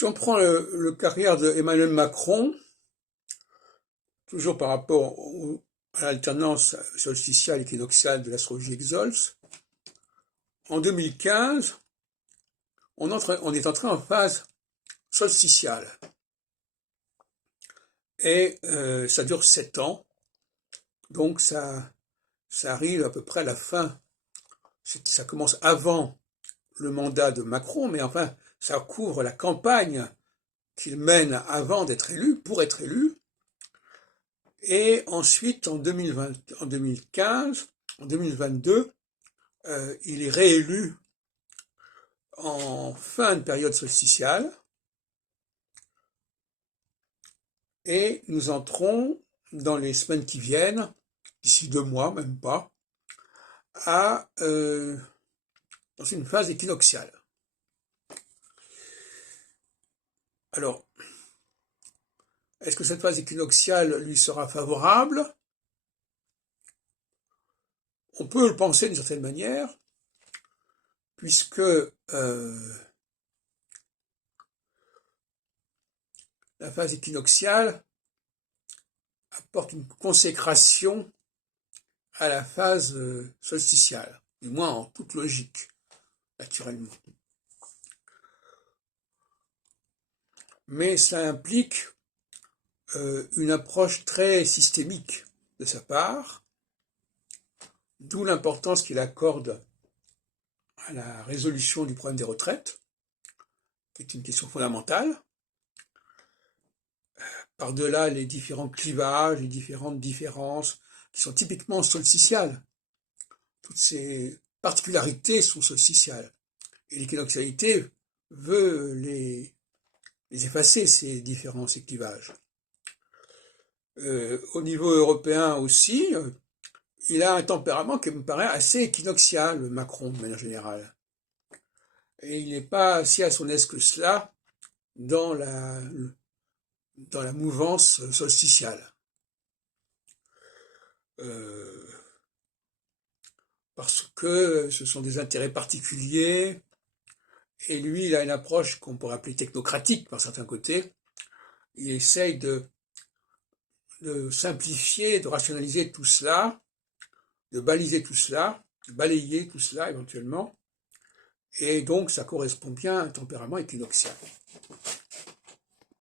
Si on prend le carrière de Emmanuel Macron, toujours par rapport à l'alternance solsticiale et équinoxiale de l'astrologie Exols, en 2015, on est entré en phase solsticiale. Et ça dure 7 ans, donc ça arrive à peu près à la fin. Ça commence avant le mandat de Macron, mais enfin, ça couvre la campagne qu'il mène avant d'être élu, pour être élu. Et ensuite, en 2015, en 2022, il est réélu en fin de période solsticiale. Et nous entrons, dans les semaines qui viennent, d'ici 2 mois, même pas, dans une phase équinoxiale. Alors, est-ce que cette phase équinoxiale lui sera favorable? On peut le penser d'une certaine manière, puisque la phase équinoxiale apporte une consécration à la phase solsticiale, du moins en toute logique, naturellement. Mais ça implique une approche très systémique de sa part, d'où l'importance qu'il accorde à la résolution du problème des retraites, qui est une question fondamentale, par-delà les différents clivages, les différentes différences qui sont typiquement solsticiales. Toutes ces particularités sont solsticiales. Et l'équinoxialité veut les effacer, ces différences et clivages. Au niveau européen aussi, il a un tempérament qui me paraît assez équinoxial, Macron, de manière générale. Et il n'est pas si à son aise que cela dans la mouvance solsticiale. Parce que ce sont des intérêts particuliers, et lui, il a une approche qu'on pourrait appeler technocratique par certains côtés. Il essaye de simplifier, de rationaliser tout cela, de baliser tout cela, de balayer tout cela éventuellement, et donc ça correspond bien à un tempérament équinoxial.